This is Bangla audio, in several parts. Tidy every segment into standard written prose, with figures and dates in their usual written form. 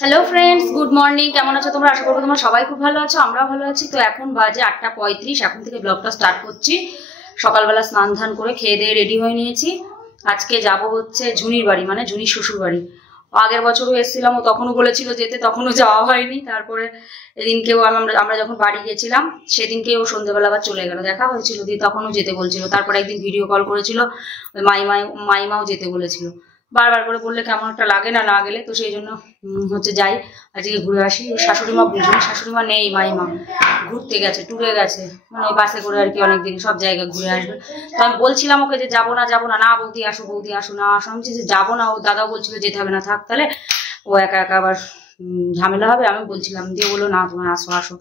Hello friends, good morning. কেমন আছো তোমরা? আশা করবো তোমরা সবাই খুব ভালো আছো, আমরাও ভালো আছি। তো এখন বাজে 8:35। এখন থেকে ব্লগটা স্টার্ট করছি। সকালবেলা স্নান ধান করে খেয়ে দিয়ে রেডি হয়ে নিয়েছি। আজকে যাব হচ্ছে ঝুনির বাড়ি, মানে ঝুনির শ্বশুর বাড়ি। আগের বছরও এসেছিলাম, ও তখনও বলেছিল যেতে, তখনও যাওয়া হয়নি। তারপরে এদিনকেও আমরা যখন বাড়ি গেছিলাম সেদিনকে ও সন্ধ্যেবেলা আবার চলে গেল, দেখা হয়েছিল দিয়ে তখনও যেতে বলছিল। তারপরে একদিন ভিডিও কল করেছিল, ওই মাইমাও যেতে বলেছিল। বারবার করে বললে কেমন একটা লাগে না গেলে, তো সেই জন্য হচ্ছে যাই, আজকে ঘুরে আসি। শাশুড়িমা বুঝুনি, শাশুড়িমা নেই, মাইমা ঘুরতে গেছে, ট্যুরে গেছে, মানে বাসে করে আর কি, অনেকদিন সব জায়গায় ঘুরে আসবে। তো আমি বলছিলাম ওকে যে যাবো না, না বৌদি আসো, বৌদি আসো, না আসো। আমি যে যাবো না, ও দাদাও বলছিল যেতে হবে না, থাক তাহলে, ও একা একা আবার ঝামেলা হবে। আমি বলছিলাম, দিয়ে বললো না তোমার আসো আসো,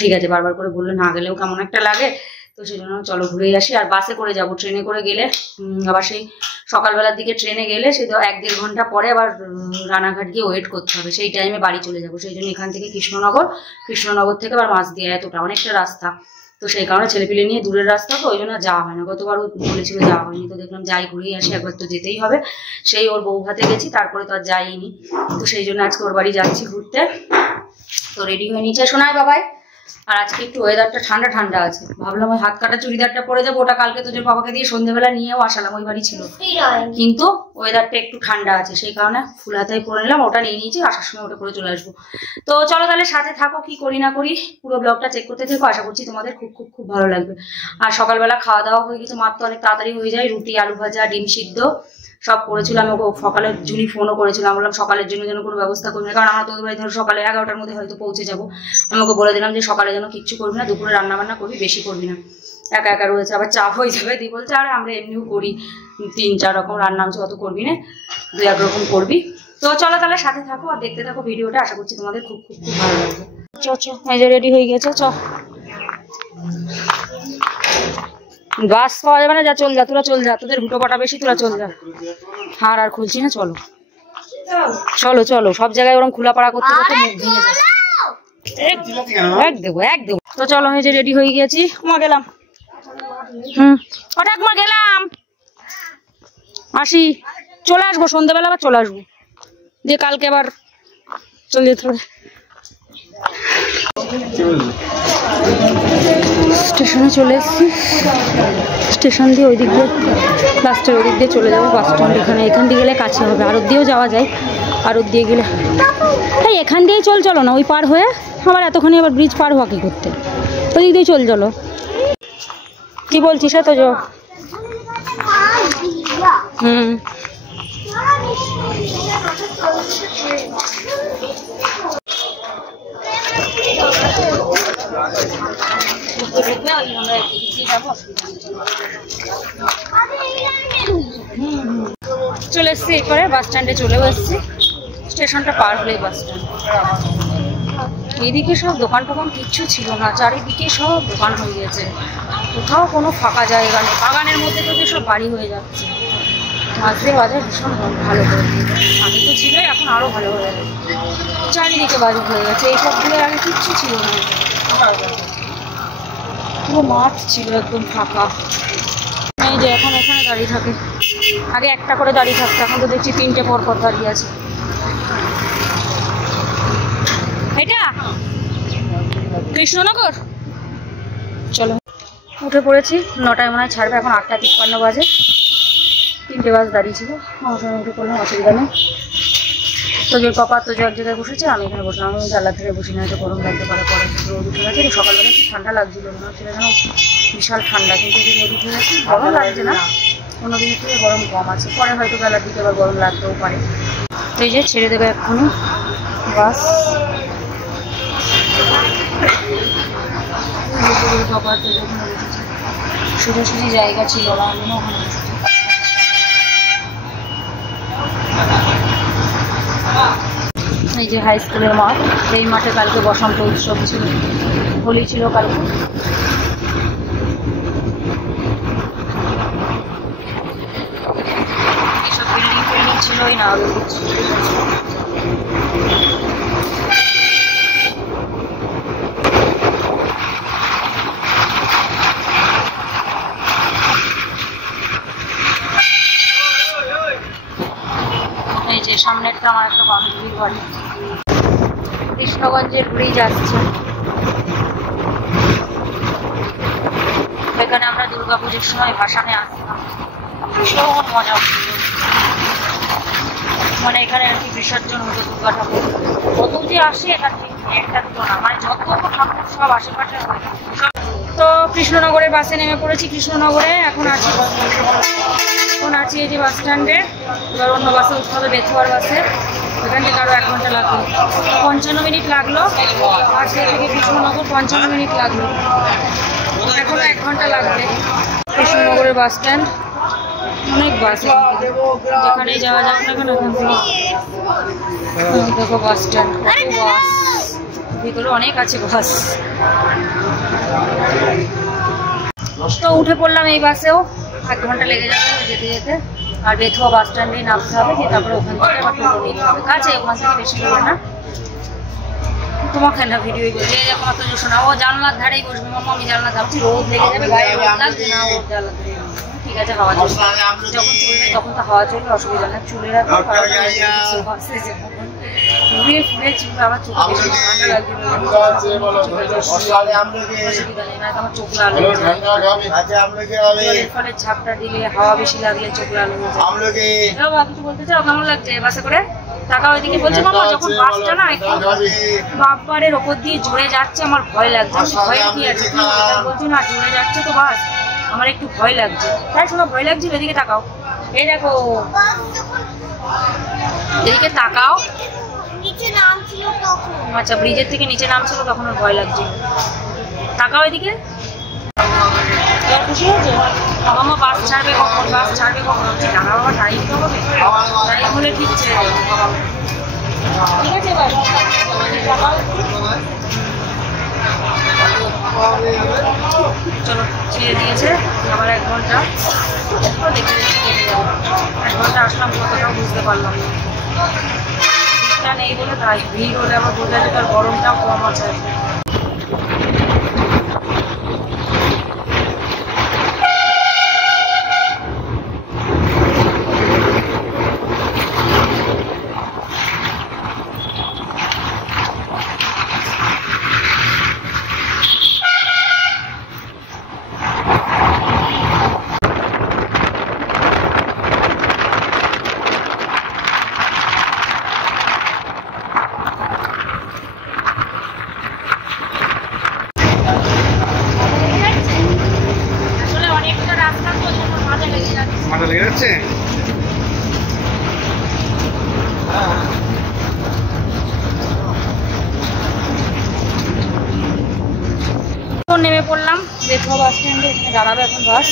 ঠিক আছে। বারবার করে বললো না গেলেও কেমন একটা লাগে, তো সেই জন্য চলো ঘুরেই আসি। আর বাসে করে যাবো, ট্রেনে করে গেলে আবার সেই সকালবেলার দিকে ট্রেনে গেলে সে তো 1-1.5 ঘন্টা পরে আবার রানাঘাট গিয়ে ওয়েট করতে হবে, সেই টাইমে বাড়ি চলে যাবো। সেই জন্য এখান থেকে কৃষ্ণনগর থেকে আবার মাঝদিয়া, এতটা অনেকটা রাস্তা, তো সেই কারণে ছেলেপিলে নিয়ে দূরের রাস্তা, তো ওই জন্য যাওয়া হয় না। গতবারও বলেছিল যাওয়া হয়নি, তো দেখলাম যাই ঘুরেই আসি, একবার তো যেতেই হবে। সেই ওর বউ ভাতে গেছি, তারপরে তো আর যাইনি, তো সেই জন্য আজকে ওর বাড়ি যাচ্ছি ঘুরতে। তো রেডি হয়ে নিচে শোনায় বাবাই। আর আজকে একটু ওয়েদারটা ঠান্ডা ঠান্ডা আছে, ভাবলাম ওই হাত কাটা চুড়িদারটা পরে যাবো, ওটা কালকে তোদের বাবাকে দিয়ে সন্ধ্যেবেলা নিয়েও আসালাম, ওই বাড়ি ছিল, কিন্তু ওয়েদারটা একটু ঠান্ডা আছে, সেই কারণে ফুল হাতায় পরে নিলাম, ওটা নিয়ে নিয়েছি, আসার সময় ওটা করে চলে আসবো। তো চলো তাহলে সাথে থাকো, কি করি না করি পুরো ব্লগটা চেক করতে থেকো, আশা করছি তোমাদের খুব খুব খুব ভালো লাগবে। আর সকালবেলা খাওয়া দাওয়া হয়ে গেছে, মাত্র অনেক তাড়াতাড়ি হয়ে যায়, রুটি, আলু ভাজা, ডিম সিদ্ধ সব করেছিলাম। ওকে সকালে জুনি ফোনও করেছিলাম, বললাম সকালের জন্য যেন কোনো ব্যবস্থা করবি না, কারণ আমরা তোদের বাড়ি ধরো সকালে 11টার মধ্যে হয়তো পৌঁছে যাবো। আমি ওকে বলে দিলাম যে সকালে যেন কিচ্ছু করবি না, দুপুরে রান্নাবান্না করবি, বেশি করবি না, একা একা রয়েছে, আবার চাপ হয়ে যাবে। দিয়ে বলছে আরে আমরা এমনিও করি, 3-4 রকম রান্না হচ্ছে, অত করবি না, 2-1 রকম করবি। তো চলো তাহলে সাথে থাকো আর দেখতে থাকো ভিডিওটা, আশা করছি তোমাদের খুব খুব খুব ভালো লাগবে। এই যে রেডি হয়ে গেছে, বাস পাওয়া যাবে না, যা চল যা, তোরা চল যা, তোদের হুটো পাটা বেশি, তোরা চল যা। আর খুলছি না, চলো চলো চলো, সব জায়গায় ওরকম খোলা পাড়া করতে করতে মুখ ভেঙে যাবে। এক দেবো। তো চলো, এই যে রেডি হয়ে গেছি, মা গেলাম, ওটা মা গেলাম, আসি, চলে আসবো সন্ধ্যাবেলা, আবার চলে আসবো, দিয়ে কালকে আবার চলে যেতে হবে। স্টেশনে চলে এসেছি, স্টেশন দিয়ে ওই দিক দিয়ে, লাস্টের ওই দিক দিয়ে চলে যাবো বাস স্ট্যান্ড। এখান দিয়ে গেলে কাছে হবে, আরত দিয়েও যাওয়া যায়, আরত দিয়ে গেলে তাই এখান দিয়েই চলো না, ওই পার হয়ে আবার এতখানি আবার ব্রিজ পার হওয়া কি করতে, ওই দিক দিয়ে চলো। কি বলছিস তো যো? চলে এসছি এরপরে বাস স্ট্যান্ডে, চলেও এসছি, স্টেশনটা পার হলেই বাস স্ট্যান্ড। এইদিকে সব দোকান টোকান কিচ্ছু ছিল না, চারিদিকে সব দোকান হয়ে গেছে, কোথাও কোনো ফাঁকা জায়গা নেই, বাগানের মধ্যে তো সব বাড়ি হয়ে যাচ্ছে। মাঝদিয়া বাজার ভীষণ ভালো করে দিয়েছে, আমি তো ছিলই, এখন আরো ভালো হয়ে গেছে, চারিদিকে বাজার হয়ে গেছে, এইসব দিয়ে আগে কিচ্ছু ছিল না, পুরো মাঠ ছিল একদম ফাঁকা। এই যে এখন এখানে দাঁড়িয়ে থাকে, আগে একটা করে দাঁড়িয়ে থাকতো, এখন তো দেখছি 3টে পর দাঁড়িয়ে আছে। এটা কৃষ্ণনগর, চলো উঠে পড়েছি, 9টায় মনে হয় ছাড়বে, এখন 8:53 বাজে, 3টে বাস দাঁড়িয়ে ছিল, আমার সঙ্গে উঠে পড়লাম, অসুবিধা নেই। তো যে পাপা তো এক জায়গায় বসেছে, আমি এখানে বসলাম, আমি জানলা থেকে বসি না, তো গরম লাগতে পারে, পরে রোদ উঠে গেছে। সকালবেলা একটু ঠান্ডা লাগছিল, মনে হচ্ছিল যেন বিশাল ঠান্ডা, কিন্তু যে রোদ উঠে গেছে গরম লাগছে না, কোনো দিনের থেকে গরম কম আছে, পরে হয়তো বেলার দিকে আবার গরম লাগতেও পারে। তো এই যে ছেড়ে দেবে এক্ষুনি বাস, সোজাসুজি জায়গা ছিল না, আমি ওখানে এই যে হাই স্কুলের মাঠ, এই মাঠে কালকে বসন্ত উৎসব ছিল, হোলি ছিল কালকে। এসব বিল্ডিং ছিলই না আগে, এই যে সামনেরটা আমার একটা বান্ধবীর বাড়ি, কৃষ্ণগঞ্জের ব্রিজ আসছে। এখানে আমরা দুর্গাপুজোর সময় ভাসানে আসতাম, ভীষণ মজা হতো। মানে এখানে আর কি বিসর্জন হতো দুর্গা ঠাকুর। কত যে আসে এখান থেকে একটা দুটো না, মানে যত ঠাকুর সব আশেপাশে হয়। তো কৃষ্ণনগরের বাসে নেমে পড়েছি। কৃষ্ণনগরে এখন আছি এই যে বাস স্ট্যান্ডে। এবার অন্য বাসে উঠতে হবে, বেথুয়ার বাসে। এখান থেকে আরো 1 ঘন্টা লাগলো, 55 মিনিট লাগলো। আর সেই থেকে কৃষ্ণনগর 55 মিনিট লাগলো, এখনো 1 ঘন্টা লাগবে। কৃষ্ণনগরের বাস স্ট্যান্ড, অনেক বাস, যেখানেই যাওয়া যাক না কেন এখান থেকে। দেখো বাস স্ট্যান্ড, কত বাস, ভিতরে অনেক আছে বাস। তো উঠে পড়লাম এই বাসেও, 1 ঘন্টা লেগে যাবে যেতে যেতে। আর বেথুয়া বাস স্ট্যান্ডে নামতে হবে, দিয়ে তারপরে ওখান থেকে আবার টোটো নিতে হবে। কাছে ওখান থেকে বেশি দূরে না। তোমাকে না ভিডিও বলে যখন অত শোনাবো, জানলার ধারেই বসবে। মাম্মা আমি জানলার ধারছি, রোদ লেগে যাবে, গায়ে রোদ লাগছে না, ও জানলার ধারে। ঠিক আছে, হাওয়া চলবে, যখন চলবে তখন তো হাওয়া চলবে, অসুবিধা না। চুলে রাখবো, ঘুরে ফুরে চিপে আবার চোখে বেশি ঠান্ডা লাগবে, অসুবিধা নেই। না আমার চোখ লাল হয়ে যায়, ফলে ঝাপটা দিলে হাওয়া বেশি লাগলে চোখ লাল হয়ে যায়। কিছু বলতে চাও? কেমন লাগছে বাসে করে? টাকা ওইদিকে বলছে মামা, যখন বাসটা না একটু বাপারের ওপর দিয়ে জুড়ে যাচ্ছে, আমার ভয় লাগছে। ভয় কি আছে? বলছো না জুড়ে যাচ্ছে তো বাস, আমার একটু ভয় লাগছে। তাই শোনো, ভয় লাগছিল। এদিকে তাকাও, এই দেখো, এদিকে তাকাও। আচ্ছা, ব্রিজের থেকে নিচে নামছিল তখন ওর ভয় লাগছে। তাকাও এদিকে। খুশি হয়েছে? বাবা বাস ছাড়বে কখন? বাস ছাড়বে কখন? হচ্ছে না বাবা, টাইম তো হবে, টাইম হলে ঠিক ছেড়ে দেবে। ঠিক আছে, চলো ছেড়ে দিয়েছে। আবার 1 ঘন্টা দেখে দেখে কেটে যাবো। 1 ঘন্টা আসলাম, কতটাও বুঝতে পারলাম না। ভিড়টা নেই বলে তাই, ভিড় হলে আবার বোঝা যায় তার গরমটাও কম আছে। নেমে পড়লাম বেথুয়া বাস স্ট্যান্ডে, দাঁড়াবে এখন বাস।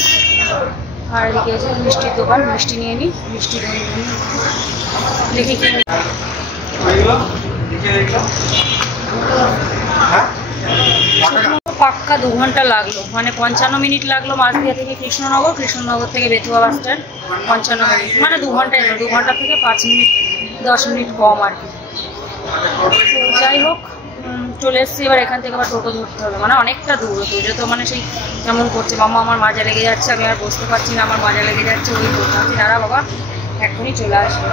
আর এদিকে এসে মিষ্টির দোকান, মিষ্টি নিয়ে নিই। মিষ্টি দেখি কি পাক্কা 2 ঘন্টা লাগলো, মানে 55 মিনিট লাগলো মাঝদিয়া থেকে কৃষ্ণনগর, কৃষ্ণনগর থেকে বেথুয়া বাস স্ট্যান্ড 55 মিনিট, মানে 2 ঘন্টায়, 2 ঘন্টা থেকে 5 মিনিট 10 মিনিট কম আর কি। যাই হোক, চলে এসছি। এবার এখান থেকে আবার টোটো ধরতে হবে, মানে অনেকটা দূর। তুই তো মানে সেই কেমন করছে, মামা আমার মাজা লেগে যাচ্ছে, আমি আর বসতে পারছি না, আমার মাজা লেগে যাচ্ছে, ওই করতে হচ্ছে। দাঁড়া বাবা, এখনই চলে আসবে।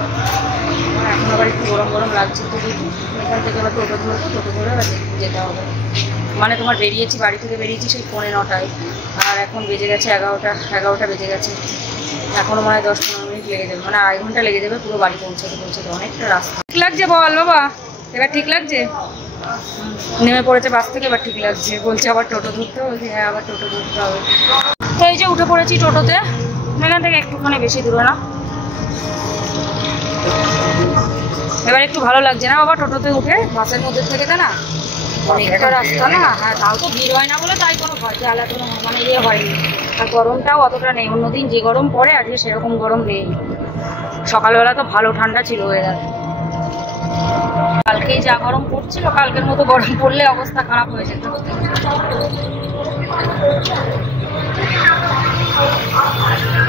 এখন আবার একটু গরম গরম লাগছে, তো এখান থেকে আবার টোটো ধরে যেতে হবে। মানে তোমার বেরিয়েছি, বাড়ি থেকে বেরিয়েছি সেই 9:45, আর এখন বেজে গেছে 11টা বেজে গেছে। এখনও মানে 10-15 মিনিট লেগে যাবে, মানে 2.5 ঘন্টা লেগে যাবে পুরো বাড়ি পৌঁছাতে। অনেকটা রাস্তা। ঠিক লাগছে বল বাবা, এবার ঠিক লাগছে? নেমে পড়েছে বাস থেকে, এবার ঠিক লাগছে। বলছে আবার টোটো ধরতে হবে, হ্যাঁ আবার টোটো ধরতে হবে। তো এই যে উঠে পড়েছি টোটোতে, এখান থেকে একটুখানি বেশি দূরে না। এবার একটু ভালো লাগছে না বাবা টোটোতে উঠে, বাসের মধ্যে থেকে তো না অনেকটা রাস্তা না। হ্যাঁ, তাও তো ভিড় হয় না বলে তাই কোনো জ্বালা কোনো মানে ইয়ে হয়নি। আর গরমটাও অতটা নেই, অন্যদিন যে গরম পড়ে আজকে সেরকম গরম নেই। সকালবেলা তো ভালো ঠান্ডা ছিল ওয়েদার। কালকেই যা গরম পড়ছিল, কালকের মতো গরম পড়লে অবস্থা খারাপ হয়ে যেত।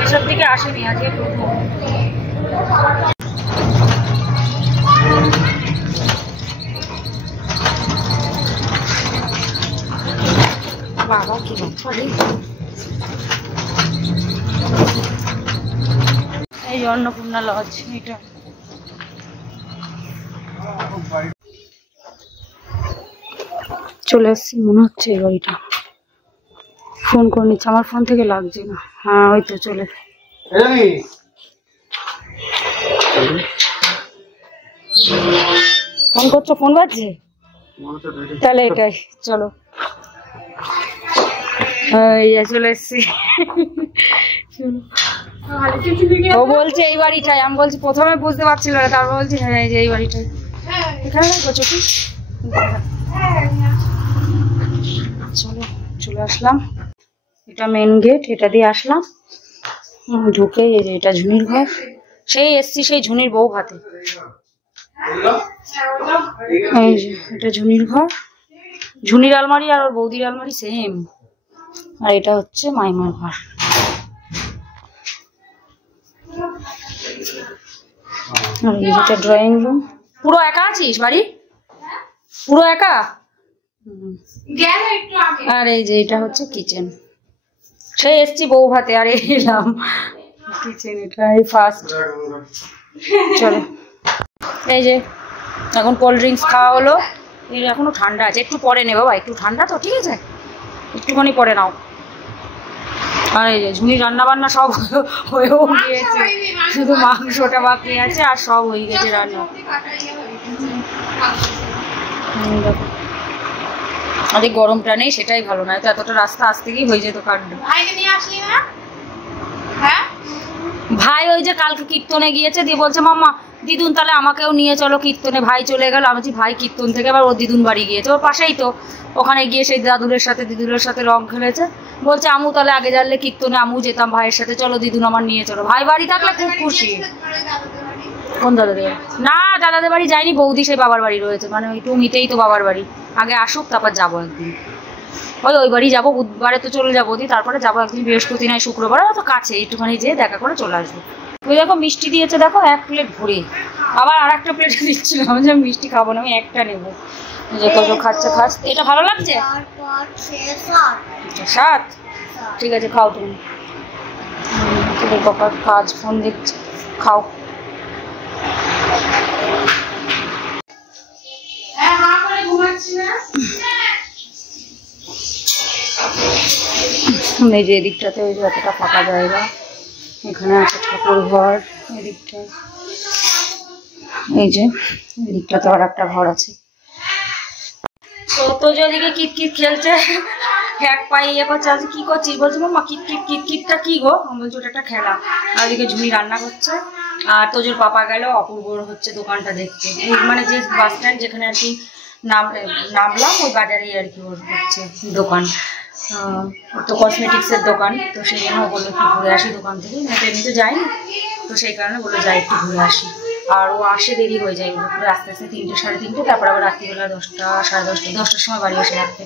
এসব দিকে আসেনি আজকে প্রথম। বাবা কি এই অন্নপূর্ণা লজ, এটা চলে এসছি মনে হচ্ছে এই বাড়িটা। ফোন করে নিচ্ছে, আমার ফোন থেকে লাগছে না। হ্যাঁ ওই তো চলে। ফোন করছো? ফোন বাজছে তাহলে এটাই। চলো চলে এসছি। ও বলছে এই বাড়িটাই, আমি বলছি প্রথমে বুঝতে পারছিল না, তারপর বলছি হ্যাঁ এই যে এই বাড়িটাই। এখানে দেখো কি। চলো চলে আসলাম, এটা মেন গেট, এটা দিয়ে আসলাম। ঢুকে এই যে এটা ঝুনির ঘর। সেই এসছি সেই ঝুনির বউ হাতে। এই যে এটা ঝুনির ঘর, ঝুনির আলমারি আর ওর বৌদির আলমারি সেম। আর এটা হচ্ছে মাইমার ঘর। আর এটা ড্রয়িং রুম। পুরো একা আছিস বাড়ি? পুরো একা? আর এই যে এটা হচ্ছে কিচেন। সেই এসছি বউ ভাতে আর এলাম কিচেন, এটা এই ফার্স্ট। চলো এই যে এখন কোল্ড ড্রিঙ্কস খাওয়া হলো। এর এখনো ঠান্ডা আছে, একটু পরে নেবো বাবা, একটু ঠান্ডা তো, ঠিক আছে একটুখানি পরে নাও। আর এই যে ঝুনি রান্না বান্না সব হয়েও গিয়েছে, শুধু মাংসটা বাকি আছে আর সব হয়ে গেছে রান্না। আরে গরমটা নেই সেটাই ভালো, না তো এতটা রাস্তা আসতে গিয়ে হয়ে যেত কাণ্ড। ভাই ওই যে কালকে কীর্তনে গিয়েছে, দিয়ে বলছে মাম্মা দিদুন তাহলে আমাকেও নিয়ে চলো কীর্তনে। ভাই চলে গেল। আমি বলছি ভাই কীর্তন থেকে আবার ওর দিদুন বাড়ি গিয়েছে, ওর পাশেই তো। ওখানে গিয়ে সেই দাদুরের সাথে দিদুরের সাথে রং খেলেছে। বলছে আমু তাহলে আগে জানলে কীর্তনে আমু যেতাম ভাইয়ের সাথে, চলো দিদুন আমার নিয়ে চলো। ভাই বাড়ি থাকলে খুব খুশি। কোন দাদাদের বাড়ি? না দাদাদের বাড়ি যায়নি, বৌদি সেই বাবার বাড়ি রয়েছে, মানে ওই টুমিতেই তো বাবার বাড়ি। আগে আসুক তারপর যাবো একদিন। ওই বাড়ি যাবো, বুধবারে তো চলে যাবো, তারপরে যাবো একদিন বৃহস্পতি নয় শুক্রবার, তো কাছে একটুখানি যেয়ে দেখা করে চলে আসবো। ওই দেখো মিষ্টি দিয়েছে, দেখো 1 প্লেট ভরে, আবার আর একটা প্লেট দিচ্ছিল। আমি যে মিষ্টি খাবো না, আমি একটা নেবো। যে কত খাচ্ছে খাস। এটা ভালো লাগছে? 7? ঠিক আছে খাও তুমি। তোদের বাবার কাজ, ফোন দেখছে, খাও। এই যে এদিকটাতে ওই যতটা ফাঁকা জায়গা, এখানে আছে ঠাকুর ঘর। এদিকটা এই যে এদিকটাতে আর একটা ঘর আছে। তো যেদিকে কিতকিত খেলছে, এক পায়ে ইয়ে করছে। আজ কি করছিস? বলছি মাম্মা কিতকিতটা কি গো? আমি বলছি ওটা একটা খেলা। আর ওদিকে ঝুনি রান্না করছে। আর তোজোর পাপা গেল অপূর্বর হচ্ছে দোকানটা দেখতে, মানে যে বাস স্ট্যান্ড যেখানে আর কি নামলাম ওই বাজারেই আর কি ওর হচ্ছে দোকান। তো কসমেটিক্সের দোকান, তো সেই জন্য বললো একটু ঘুরে আসি দোকান থেকে। এমনিতে যাইনি তো সেই কারণে বললো যাই একটু ঘুরে আসি। আর ও আসে দেরি হয়ে যায়, দুপুরে আস্তে আস্তে 3টে সাড়ে 3টে, তারপর আবার রাত্রিবেলা 10টা সাড়ে 10টার সময় বাড়ি আসে রাত্রে।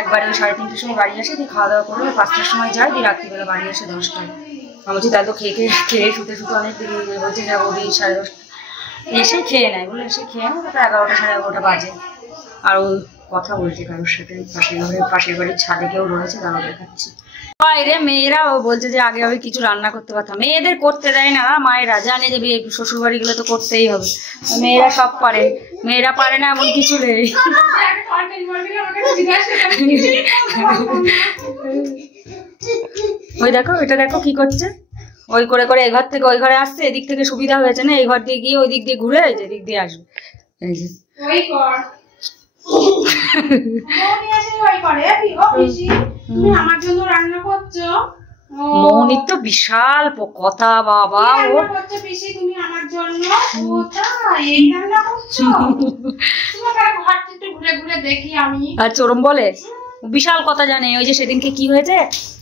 একবারে ওই 3:30টার সময় বাড়ি আসে, দিয়ে খাওয়া দাওয়া করে 5টার সময় যায়, দিয়ে রাত্রিবেলা বাড়ি আসে 10টায়। আমি বলছি তাই তো খেয়ে শুতে অনেক দেরি হয়ে যায়। বলছি যাবো 10:30 এসে খেয়ে নেয়, বলে এসে খেয়ে নেয়, তারপর 11টা সাড়ে 11টা বাজে। আর ও কথা বলছে কারোর সাথে, পাশের বাড়ির ছাদে কেউ রয়েছে, তারা দেখাচ্ছি। বাইরে মেয়েরা ও বলছে যে আগে আমি কিছু রান্না করতে পারতাম, মেয়েদের করতে দেয় না, মায়েরা জানে যে শ্বশুর বাড়ি গুলো তো করতেই হবে, মেয়েরা সব পারে, মেয়েরা পারে না এমন কিছু নেই। ওই দেখো এটা দেখো কি করছে, ওই করে করে এই ঘর থেকে ওই ঘরে আসছে, এদিক থেকে সুবিধা হয়েছে না, এই ঘর দিয়ে গিয়ে ওই দিক দিয়ে ঘুরে এই যে এদিক দিয়ে আসবে। এই যে মৌনির তো বিশাল কথা বাবা, আর চরম বলে বিশাল কথা জানে। ওই যে সেদিনকে কি হয়েছে,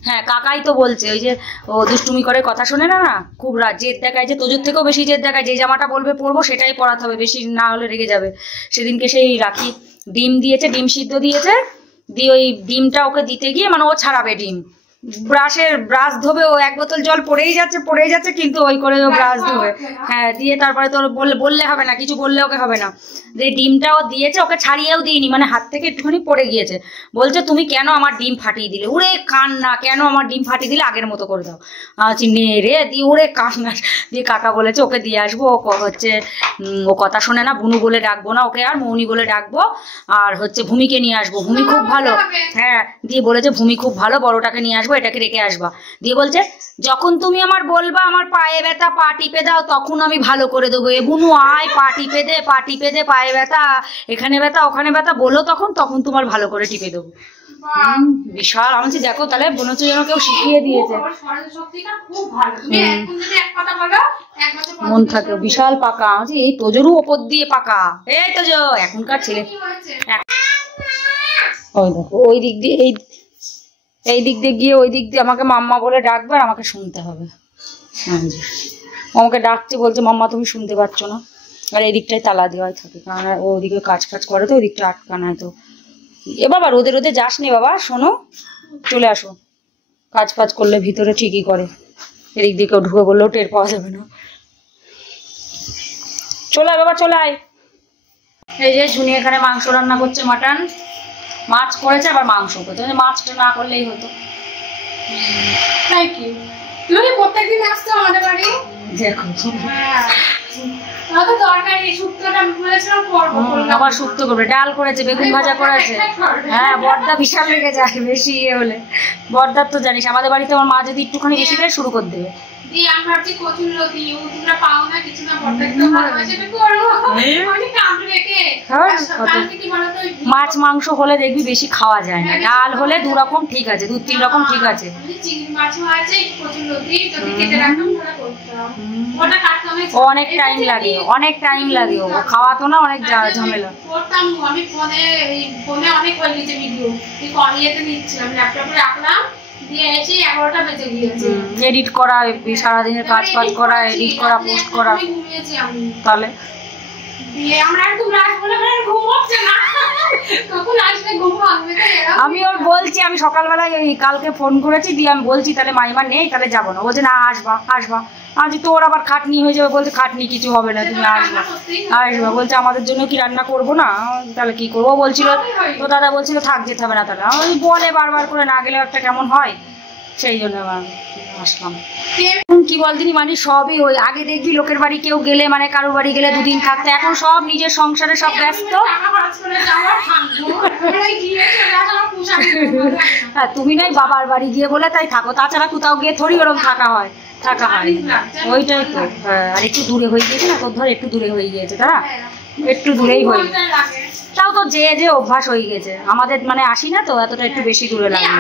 হ্যাঁ কাকাই তো বলছে, ওই যে ও দুষ্টুমি করে কথা শোনে না, খুব জেদ দেখায়, যে তোজোর থেকেও বেশি জেদ দেখায়, যে জামাটা বলবে পরবো সেটাই পরাতে হবে, বেশি না হলে রেগে যাবে। সেদিনকে সেই রাখি ডিম দিয়েছে, ডিম সিদ্ধ দিয়েছে, দিয়ে ওই ডিমটা ওকে দিতে গিয়ে মানে ও ছাড়াবে ডিম, ব্রাশ ধোবে, ও 1 বোতল জল পড়েই যাচ্ছে কিন্তু ওই করে ও ব্রাশ ধোবে। হ্যাঁ, দিয়ে তারপরে তোর বললে হবে না, কিছু বললে ওকে হবে না। যে ডিমটাও দিয়েছে, ওকে ছাড়িয়েও দিইনি, মানে হাত থেকে একটুখানি পড়ে গিয়েছে। বলছে তুমি কেন আমার ডিম ফাটিয়ে দিলে? ওরে কান্না, কেন আমার ডিম ফাটিয়ে দিলে, আগের মতো করে দাও। চিনি রে দিয়ে ওরে কান্না। দিয়ে কাকা বলেছে ওকে দিয়ে আসবো, হচ্ছে ও কথা শোনে না, বুনু বলে ডাকবো না ওকে, আর মৌনি বলে ডাকবো, আর হচ্ছে ভূমিকে নিয়ে আসবো, ভূমি খুব ভালো। হ্যাঁ, দিয়ে বলেছে ভূমি খুব ভালো, বড়টাকে নিয়ে আসবো, এটাকে রেখে আসবা। দিয়ে বলছে যখন তুমি আমার বলবা আমার পায়ে ব্যথা, পা টিপে দাও, তখন আমি ভালো করে দেবো। এ বুনু আয়, পা টিপে দে, পায়ে ব্যথা, এখানে ব্যথা, ওখানে ব্যথা বলো, তখন তোমার ভালো করে টিপে দেবো। বিশাল। আমি দেখো তাহলে মনে হচ্ছে যেন কেউ শিখিয়ে দিয়েছে। মন থাকে, বিশাল পাকা। আমি এই তোজরু ওপর দিয়ে পাকা। এই তোজ, এখনকার ছেলে ওই দেখো ওই দিক দিয়ে, এই দিক দিয়ে গিয়ে ওই দিক দিয়ে আমাকে মাম্মা বলে ডাকবে, আর আমাকে শুনতে হবে। আমাকে ডাকছে, বলছে মাম্মা তুমি শুনতে পাচ্ছ না, আর এই দিকটায় তালা দেওয়াই থাকে, কারণ ওদিকে কাজ করে তো, ওই দিকটা আটকানায় তো। এ বাবা রোদে যাস নি বাবা, শোনো চলে আসো। কাজ করলে ভিতরে ঠিকই করে, এদিক দিয়ে কেউ ঢুকে বললেও টের পাওয়া যাবে না। চলে আয় বাবা, চলে আয়। এই যে ঝুনি এখানে মাংস রান্না করছে, মাটন, মাছ করেছে, আবার মাংস করছে। মাছটা না করলেই হতো। Thank you. তুমি প্রত্যেকদিন আসছো আমাদের বাড়ি? দেখো আবার শুক্তো করবে, ডাল করেছে, বেগুন ভাজা করেছে। হ্যাঁ, বর্দা বিশাল লেগে যায় বেশি ইয়ে হলে। বর্দার তো জানিস আমাদের বাড়িতে আমার মা যদি একটুখানি বেশি দেয় শুরু করে দেবে। মাছ মাংস হলে দেখবি বেশি খাওয়া যায় না, ডাল হলে 2 রকম ঠিক আছে, 2-3 রকম ঠিক আছে। অনেক টাইম লাগে, ও খাওয়াতো না, অনেক ঝামেলা। আমি ফোনে অনেক ভিডিও নিচ্ছিলাম, ল্যাপটপে রাখলাম, এডিট করা, সারাদিনের কাজ করা, এডিট করা, পোস্ট করা, তাহলে আমি ওর বলছি, আমি সকালবেলায় ওই কালকে ফোন করেছি, দিয়ে আমি বলছি তাহলে মাইমা নেই, তাহলে যাবো না। বলছে না আসবা। আমি তোর আবার খাটনি হয়ে যাবে। বলছে খাটনি কিছু হবে না, তুমি আসবা। বলছে আমাদের জন্য কি রান্না করবো না, তাহলে কি করবো? বলছিল তো দাদা বলছিল থাক, যেতে হবে না। তাহলে আমি বলে বারবার করে না গেলে একটা কেমন হয়, সেই জন্য আসলাম। কি বলতিনি, মানে সবই ওই আগে দেখবি লোকের বাড়ি কেউ গেলে, মানে কারোর বাড়ি গেলে 2 দিন থাকতে, এখন সব নিজের সংসারে সব ব্যস্ত। হ্যাঁ, তুমি নাই বাবার বাড়ি গিয়ে বলে তাই থাকো, তাছাড়া কোথাও গিয়ে থরি ওরকম থাকা হয়। ওইটাই তো। আর একটু দূরে হয়ে গিয়েছে না, তোর ধর একটু দূরে হয়ে গিয়েছে, তারা একটু দূরেই হয়ে গেছে। তাও তো যে অভ্যাস হয়ে গেছে আমাদের, মানে আসি না তো এতটা, একটু বেশি দূরে লাগে।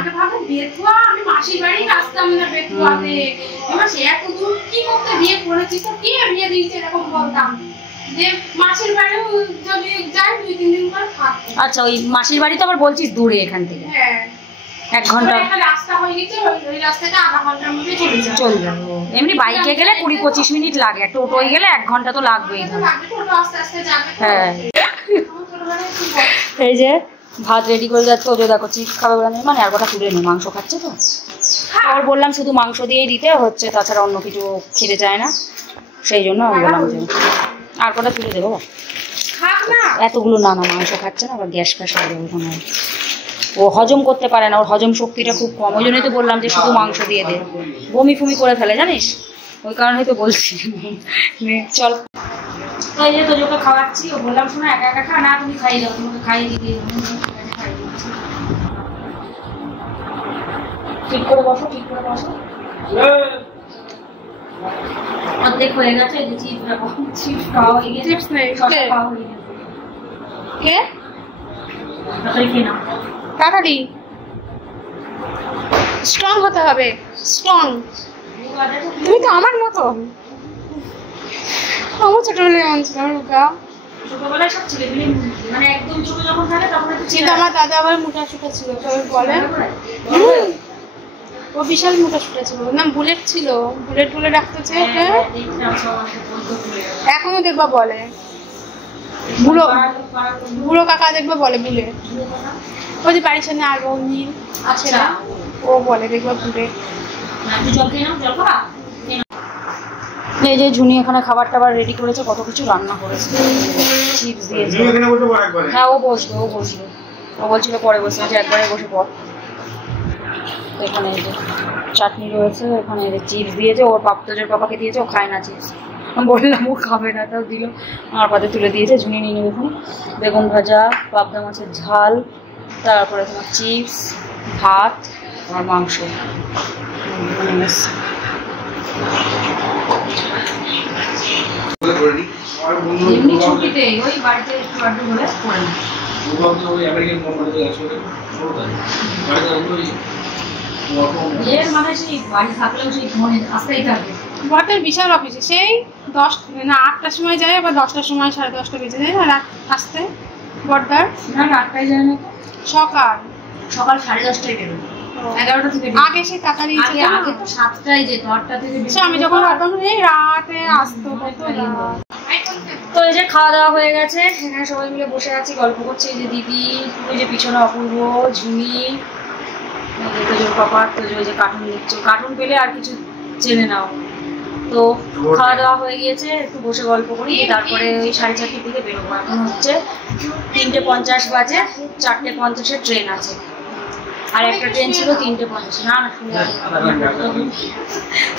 আচ্ছা, ওই মাসির বাড়ি তো আবার বলছিস দূরে এখান থেকে? 1 ঘন্টা চলে যাবো। এমনি বাইকে গেলে 20-25 মিনিট লাগে, টোটোয় গেলে 1 ঘন্টা তো লাগবেই। হ্যাঁ, এই যে ভাত রেডি করে যাচ্ছে, ওদের দেখো চিপস খাবে বলে, মানে আর কথা তুলে নি, মাংস খাচ্ছে তো। ওর বললাম শুধু মাংস দিয়েই দিতে হচ্ছে, তাছাড়া অন্য কিছু খেতে চায় না, সেই জন্য আমি বললাম যে আর কটা তুলে দেবো। এতগুলো না, মাংস খাচ্ছে না, আবার গ্যাস ফ্যাস হয়ে যাবে। ও হজম করতে পারে না, ওর হজম শক্তিটা খুব কম, ওই জন্যই তো বললাম যে শুধু মাংস দিয়ে দে। বমি ফুমি করে ফেলে জানিস, ওই কারণেই তো বলছি। চল, এই যে তোজোকে খাওয়াচ্ছি, ও বললাম শোনো একা একা খা না, তুমি খাইয়ে দাও, তোমাকে খাইয়ে দিতে। ঠিক করে বসো। অর্ধেক হয়ে গেছে, চিপস খাওয়া হয়ে গেছে। কে তাড়াতাড়ি স্ট্রং হতে হবে, স্ট্রং। তুমি তো আমার মতো, আমার ছোটবেলায় ছোটবেলায় সব ছেলেগুলি মানে একদম ছোট যখন থাকে তখন কিন্তু আমার দাদা আবার মোটা সোটা ছিল, সবাই বলে। ও বিশাল মোটা সোটা ছিল, ওর নাম বুলেট ছিল, বুলেট বলে ডাকতেছে ওকে। এখনো দেখবা বলে, বুড়ো কাকা দেখবে বলে বুলেট। ওই যে বাড়ির সামনে আর নীল আছে না, ও বলে দেখবো ঘুরে। এই যে ঝুনি এখানে খাবার টাবার রেডি করেছে, কত কিছু রান্না করেছে, চিপস দিয়েছে। হ্যাঁ ও বসবে ও বলছিল পরে বসে, যে একবারে বসে পর। এখানে এই যে চাটনি রয়েছে, এখানে এই যে চিপস দিয়েছে, ওর তোজোর পাপাকে দিয়েছে, ও খায় না চিপস। আমি বললাম ও খাবে না, তাও দিল, আমার পাতে তুলে দিয়েছে। ঝুনি নিয়ে নেবে এখানে বেগুন ভাজা, পাবদা মাছের ঝাল, তারপরে তোমার চিপস, ভাত আর মাংস। এমনি ছুটিতে ওই বাড়িতে একটু আড্ডু হলে করে না। মানে সেই বাড়ি থাকলেও সেই মনে আসতেই থাকবে। বটের বিশাল অফিসে সেই 8টার সময় যায়, আবার 10টার সময় 10:30 বেজে যায় রাত আসতে। বটদার না 8টায় যায় না, সকাল 10:30টায় বেরোয়, 11টা থেকে। আগে সে টাকা দিয়েছে, আগে তো 7টায় যেত, 8টা থেকে। আমি যখন রাতে আসতো কত রাত। তো এই যে খাওয়া দাওয়া হয়ে গেছে, এখানে সবাই মিলে বসে আছি, গল্প করছি। এই যে দিদি, ওই যে পিছনে অপূর্ব, ঝুমি, তোজোর পাপা, তোজো ওই যে কার্টুন দেখছো। কার্টুন পেলে আর কিছু চেনে নাও। তো খাওয়া দাওয়া হয়ে গিয়েছে, একটু বসে গল্প করি, তারপরে ওই 4:30টার দিকে বেরোবো। এখন হচ্ছে 3:50 বাজে, 4:50-এ ট্রেন আছে। আর একটা ট্রেন ছিল 3:50। না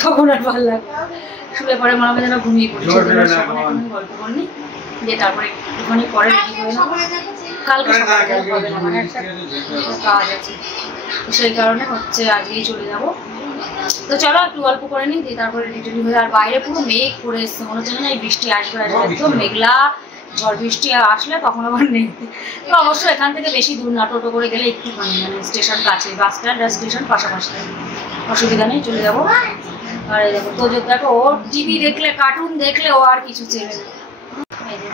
তখন আর ভালো লাগে, শুলে পরে মনে হয় যেন ঘুমিয়ে পড়ছি। গল্প করনি দিয়ে তারপরে একটুখানি পরে রেডি হয়ে নেবো। কালকে সকালে হবে না, মানে একটা কাজ আছে, সেই কারণে হচ্ছে আজকেই চলে যাব। তো চলো একটু গল্প করে নিই, দিয়ে তারপরে রেডি হয়ে। আর বাইরে পুরো মেঘ করে এসছে, মনে হচ্ছে না এই বৃষ্টি আসবে। একদম মেঘলা, ঝড় বৃষ্টি আসলে তখন আবার নেই। তো অবশ্য এখান থেকে বেশি দূর না, টোটো করে গেলে একটুখানি, মানে স্টেশন কাছে, বাস স্ট্যান্ড আর স্টেশন পাশাপাশি, অসুবিধা নেই, চলে যাবো। আর এই দেখো তোজো, দেখো ওর টিভি দেখলে, কার্টুন দেখলে ও আর কিছু চেনে না।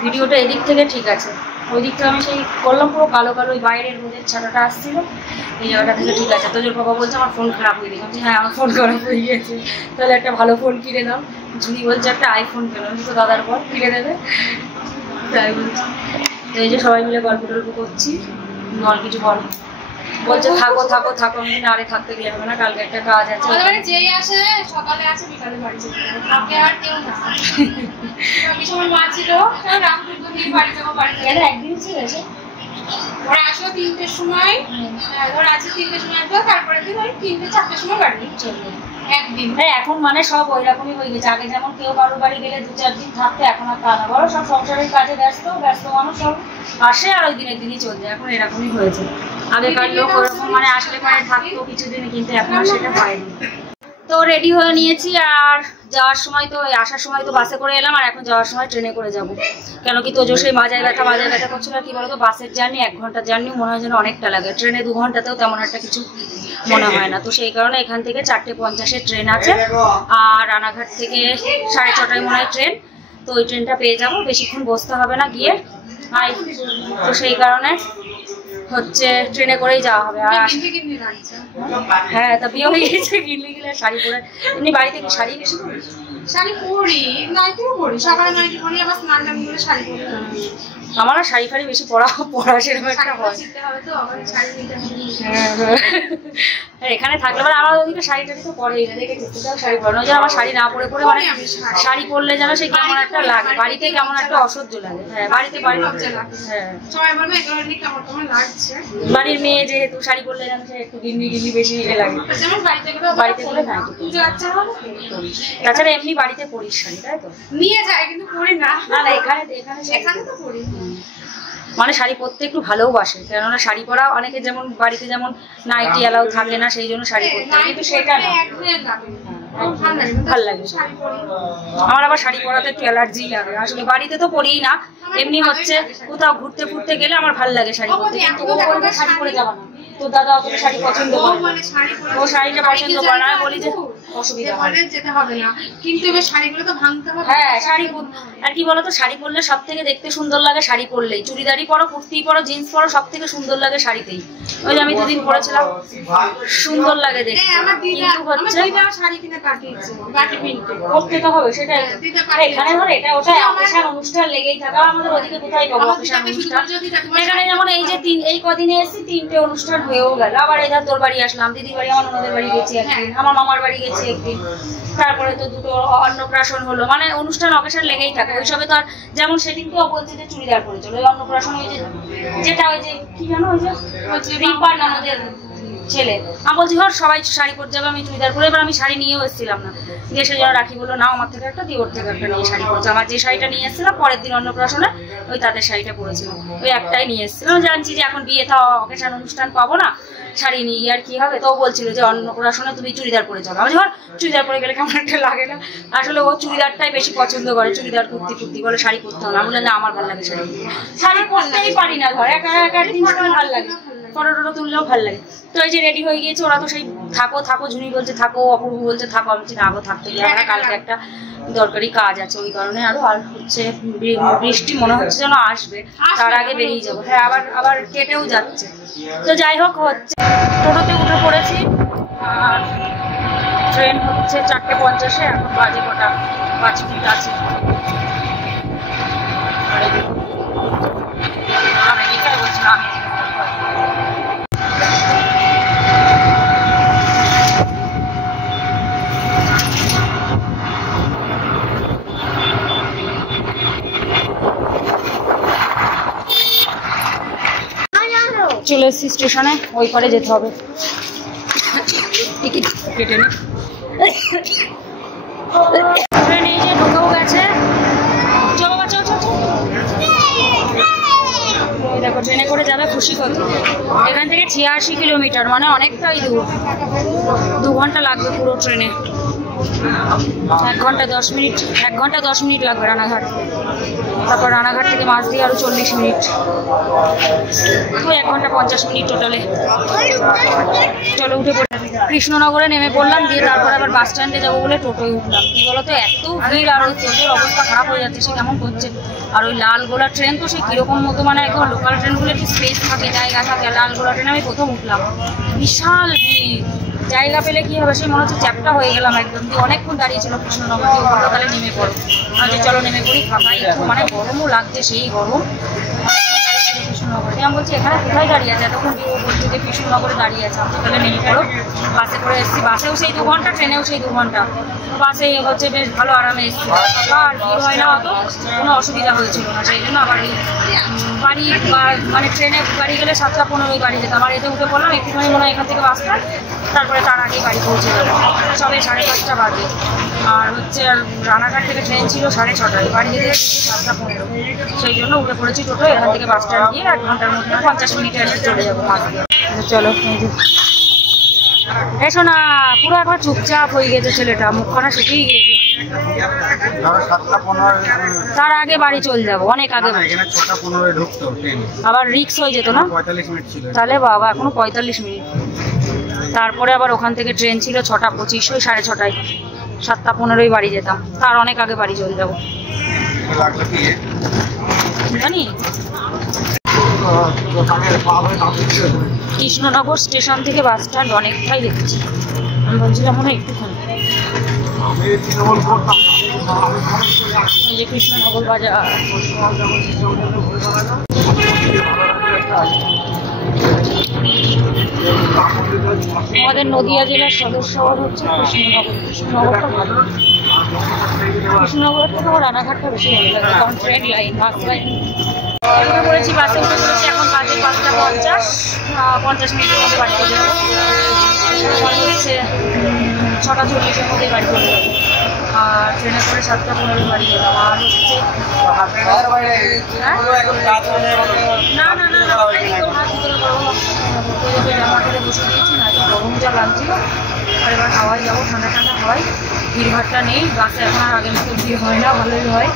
ভিডিওটা এদিক থেকে ঠিক আছে, ওই দিকটা আমি সেই করলাম পুরো কালো কালো, ওই বাইরের রোদের ছাটাটা আসছিল, এই জায়গাটা থেকে ঠিক আছে। তোজোর বাবা বলছে আমার ফোন খারাপ হয়ে গেছে। হ্যাঁ আমার ফোন খারাপ হয়ে গিয়েছে, তাহলে একটা ভালো ফোন কিনে দাও। ঝুনি বলছে একটা আইফোন কেন, তো দাদার পর কিনে দেবে, তাই বলছি। তো এই যে সবাই মিলে গল্প টল্প করছি। বল কিছু বল। বলছে থাকো থাকো থাকো, আমি না আরে থাকতে গেলে হবে না, কালকে একটা কাজ আছে। যেই আসে সকালে আসে, বিকালে বাড়ি যেতে হবে, কালকে আর কেউ না। আমি সময় মা ছিল, রামপুর নিয়ে বাড়ি যাবো, বাড়ি গেলে একদিন ছিল এসে ওরা আসলো 3টের সময়, ওরা আছে 3টের সময় আসবো, তারপরে দিন ওই 3-4টের সময় বাড়ি চলবে একদিন। হ্যাঁ এখন মানে সব ওই রকমই হয়ে গেছে। আগে যেমন কেউ কারোর বাড়ি গেলে 2-4 দিন থাকতে, এখন আর তা না, বলো সব সংসারের কাজে ব্যস্ত মানুষ সব আসে আর ওই দিনের দিনই চলছে। এখন এরকমই হয়েছে। আগেকার লোক ওরকম মানে আসলে পরে থাকতো কিছুদিন, কিন্তু এখন আর সেটা হয়নি। তো রেডি হয়ে নিয়েছি, আর যাওয়ার সময় তো, আসার সময় তো বাসে করে এলাম, আর এখন যাওয়ার সময় ট্রেনে করে যাব। কেন কি তোজো সেই মাজায় ব্যথা করছিল। কি বলতো, বাসের জার্নি 1 ঘন্টার জার্নি মনে হয় যেন অনেকটা লাগে, ট্রেনে 2 ঘন্টাতেও তেমন একটা কিছু মনে হয় না। তো সেই কারণে এখান থেকে 4:50-এ ট্রেন আছে, আর রানাঘাট থেকে 6:30টায় মনে হয় ট্রেন। তো ওই ট্রেনটা পেয়ে যাব, বেশিক্ষণ বসতে হবে না গিয়ে। আর তো সেই কারণে হচ্ছে ট্রেনে করেই যাওয়া হবে। আর হ্যাঁ, তা বিয়ে হয়ে গেছে, গিনলি গেলে শাড়ি পরে। এমনি বাড়িতে কি শাড়ি বেশি পরি? শাড়ি পরি, নাইটিও পরি, সকালে নাইটি পরি, আবার স্নান টান করে শাড়ি পরি। আমার আর শাড়ি ফাড়ি বেশি পরা সেরকম একটা হয়। হ্যাঁ এখানে থাকলে মানে আমার ওদিকে শাড়ি টাড়ি তো পরেই না, দেখে শাড়ি পরে না, আমার শাড়ি না পরে মানে শাড়ি পরলে যেন সে কেমন একটা লাগে, বাড়িতে কেমন একটা অসহ্য লাগে। হ্যাঁ বাড়িতে হ্যাঁ সবাই বলবে কেমন কেমন লাগছে। বাড়ির মেয়ে যেহেতু শাড়ি পরলে যেন সে একটু গিন্নি বেশি লাগে। বাড়িতে গেলে না, তাছাড়া এমনি বাড়িতে পরিস শাড়ি, তাই তো নিয়ে যায়, কিন্তু পরি না। না এখানে তো পরি। মানে শাড়ি পরতে একটু ভালোবাসে, কেননা শাড়ি পরা অনেকে যেমন বাড়িতে যেমন নাইটি এলাও থাকে না, সেই জন্য শাড়ি পরতে হয়, কিন্তু সেটা না, ভালো লাগে। আমার আবার শাড়ি পরাতে একটু অ্যালার্জি লাগে, আসলে বাড়িতে তো পরিই না, এমনি হচ্ছে কোথাও ঘুরতে ফুরতে গেলে আমার ভালো লাগে শাড়ি পরতে। কিন্তু ও বলবে শাড়ি পরে যাবা না, তো দাদা অত শাড়ি পছন্দ করে, ও শাড়িটা পছন্দ করে না। বলি যে অসুবিধা হয়, যেতে হবে না। কিন্তু এবার শাড়িগুলো তো ভাঙতে হবে। হ্যাঁ শাড়ি আর কি বলতো, শাড়ি পরলে সব থেকে দেখতে সুন্দর লাগে শাড়ি পরলেই। চুড়িদারি পরো, কুর্তি পরো, জিন্স পরো, সব থেকে সুন্দর লাগে শাড়িতেই। ওই যে আমি দুদিন পরেছিলাম, সুন্দর লাগে দেখতে। শাড়ি কিনে কাটিয়েছে, কাটি পিনতে করতে তো হবে সেটাই। এখানে ধর এটা ওটা অকেশন অনুষ্ঠান লেগেই থাকা, আমাদের ওদিকে কোথায় পাবো অকেশন অনুষ্ঠান? এখানে যেমন এই যে এই কদিনে এসেছি 3টে অনুষ্ঠান হয়েও গেল। আবার এই ধর তোর বাড়ি আসলাম, দিদির বাড়ি, আমার ননদের বাড়ি গেছি একদিন, আমার মামার বাড়ি গেছি একদিন, তারপরে তো 2টো অন্নপ্রাশন হলো। মানে অনুষ্ঠান অকেশন লেগেই থাকে। ওইসবে তো আর যেমন সেদিনকেও বলছে যে চুড়িদার পরে চলো, ওই অন্নপ্রাশন ওই যে যেটা ওই যে কি জানো ওই যে রিম্পার ননদের ছেলে, আমি বলছি ধর সবাই শাড়ি পরে যাবে, আমি চুড়িদার পরে। এবার আমি শাড়ি নিয়েও এসেছিলাম না, দিয়ে সে যেন রাখি বললো নাও আমার থেকে একটা, দিয়ে ওর থেকে একটা নিয়ে শাড়ি পরেছে। আমার যে শাড়িটা নিয়ে এসেছিলাম পরের দিন অন্নপ্রাশনে ওই তাদের শাড়িটা পরেছিলাম, ওই একটাই নিয়ে এসেছিলাম। জানছি যে এখন বিয়ে থা অকেশন অনুষ্ঠান পাবো না, শাড়ি নিয়ে আর কি হবে। তো ও বলছিল যে অন্নপ্রাশনে তুমি চুড়িদার পরে যাবে। আমি ধর চুড়িদার পরে গেলে কেমন একটা লাগে না। আসলে ও চুড়িদারটাই বেশি পছন্দ করে, চুড়িদার কুর্তি কুর্তি বলে, শাড়ি পরতে হবে। আমি বললাম না আমার ভালো লাগে শাড়ি, শাড়ি পরতেই পারি না, ধর একা একা দিন ভালো লাগে, ফটো টটো তুললেও ভালো লাগে। তো এই যে রেডি হয়ে গিয়েছে, ওরা তো সেই থাকো থাকো, ঝুনি বলছে থাকো, অপূর্ব বলছে থাকো। আমি বলছি না গো থাকতে গিয়ে আমরা কালকে একটা দরকারি কাজ আছে, ওই কারণে আরো আর হচ্ছে বৃষ্টি মনে হচ্ছে যেন আসবে, তার আগে বেরিয়ে যাবো। হ্যাঁ আবার আবার কেটেও যাচ্ছে। তো যাই হোক হচ্ছে টোটোতে উঠে পড়েছি, আর ট্রেন হচ্ছে 4:50, এখন বাজে কটা, 5 মিনিট আছে। আমি এখানে বলছিলাম চলে এসেছি স্টেশনে, ওই পারে যেতে হবে। টিকিট কেটে নি, ট্রেন এই যে ঢুকেও গেছে। চলো বাচ্চা, দেখো ট্রেনে করে যাবে খুশি কত। এখান থেকে 86 কিলোমিটার, মানে অনেকটাই দূর। 2 ঘন্টা লাগবে পুরো ট্রেনে। 1 ঘন্টা 10 মিনিট, 1 ঘন্টা 10 মিনিট লাগবে রানাঘাট। তারপর রানাঘাট থেকে মাছ দিয়ে আরো 40 মিনিট, ওই 1 ঘন্টা 50 মিনিট টোটালে। চলো উঠে পড়ে কৃষ্ণনগরে নেমে পড়লাম, দিয়ে তারপর আবার বাস স্ট্যান্ডে যাবো বলে টোটোয় উঠলাম। কি বলতো এত ভিড়, আর ওই টোটোর অবস্থা খারাপ হয়ে যাচ্ছে, সে কেমন করছে। আর ওই লালগোলা ট্রেন তো সে কিরকম মতো, মানে একদম লোকাল ট্রেনগুলো একটু স্পেস থাকে, জায়গা থাকে। লালগোলা ট্রেনে আমি প্রথম উঠলাম, বিশাল ভিড়। জায়গা পেলে কি হবে, সে মনে হচ্ছে চ্যাপটা হয়ে গেলাম একদম। দিয়ে অনেকক্ষণ দাঁড়িয়েছিল কৃষ্ণনগর, দিয়ে বললো তাহলে নেমে পড়ো। আমি চলো নেমে পড়ি, ফাঁকাই একটু, মানে গরমও লাগছে, সেই গরম। কৃষ্ণনগরে আমি বলছি এখানে কোথায় দাঁড়িয়ে আছে, এতক্ষণ দিয়ে ও বলছে যে কৃষ্ণনগরে দাঁড়িয়ে আছে। আমি তাহলে নেমে পড়ো। বাসে করে এসেছি, বাসেও সেই 2 ঘন্টা, ট্রেনেও সেই 2 ঘন্টা। বাসে হচ্ছে বেশ ভালো আরামে এসেছি, আর ভিড় হয় না অত, কোনো অসুবিধা হয়েছিল না। সেই জন্য আবার এই বাড়ি মানে ট্রেনে বাড়ি গেলে 7:15 বাড়ি যেতাম, আর এতে উঠে পড়লাম একটুখানি মনে হয় এখান থেকে বাসটা, তারপরে তার আগেই বাড়ি পৌঁছে যাবে, সবে 5:30 বাজে। আর হচ্ছে রানাঘাট থেকে ট্রেন ছিল 6:30, বাড়ি যেতে 7:15। সেই জন্য উঠে পড়েছি টোটো। এখান থেকে বাস স্ট্যান্ড গিয়ে 1 ঘন্টার মধ্যে 50 মিনিটে এসে চলে যাবো মাছ দিয়ে। চলো এসো না, পুরো একবার চুপচাপ হয়ে গেছে ছেলেটা, মুখখানা শুকিয়ে গিয়েছে। তার আগে বাড়ি চলে যাবো, অনেক আগে। আবার রিক্স হয়ে যেত না, তাহলে বাবা এখনো 45 মিনিট। তারপরে আবার ওখান থেকে ট্রেন ছিল 6:25, ওই 6:30, 7:15 বাড়ি যেতাম, তার অনেক আগে বাড়ি চলে যাবো। জানি কৃষ্ণনগর স্টেশন থেকে বাস স্ট্যান্ড অনেকটাই দেখছি। আমি বলছিলাম মনে হয় একটুখানি। এই যে কৃষ্ণনগর বাজার, আমাদের নদিয়া জেলার সদর শহর হচ্ছে কৃষ্ণনগর। কৃষ্ণনগরটা ভালো, কৃষ্ণনগরের থেকে রানাঘাটটা বেশি ভালো লাগে, কারণ ট্রেন লাইন, বাস লাইন। উঠে পড়েছি, বাসে উঠে পড়েছি, এখন বাজে 5:50, 50 মিনিটের মধ্যে বাড়ি চলে যাবো। হচ্ছে 6:40 মধ্যেই বাড়ি চলে যাবো, আর ট্রেনে করে 7:15 বাড়ি যেতাম। আর হচ্ছে না না না জামা করে বসে দিয়েছি, না গরম যা লাগছিল। আর এবার হাওয়ায় যাবো, ঠান্ডা ঠান্ডা হাওয়ায়, ভিড়ভাড়টা নেই বাসে, এখন আর আগের মতো ভিড় হয় না, ভালোই হয়।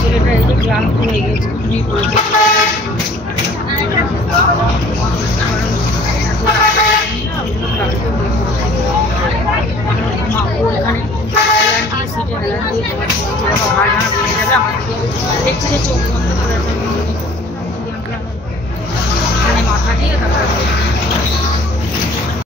ছেলেটা এই যে ক্লান্ত হয়ে গেছে, ঘুমিয়ে পড়েছে। সিটে হেলান দিয়ে তোমার ঘাড় ভাঙা বেড়ে যাবে। আমার দিকে দেখছি যে চোখ বন্ধ করে আছে,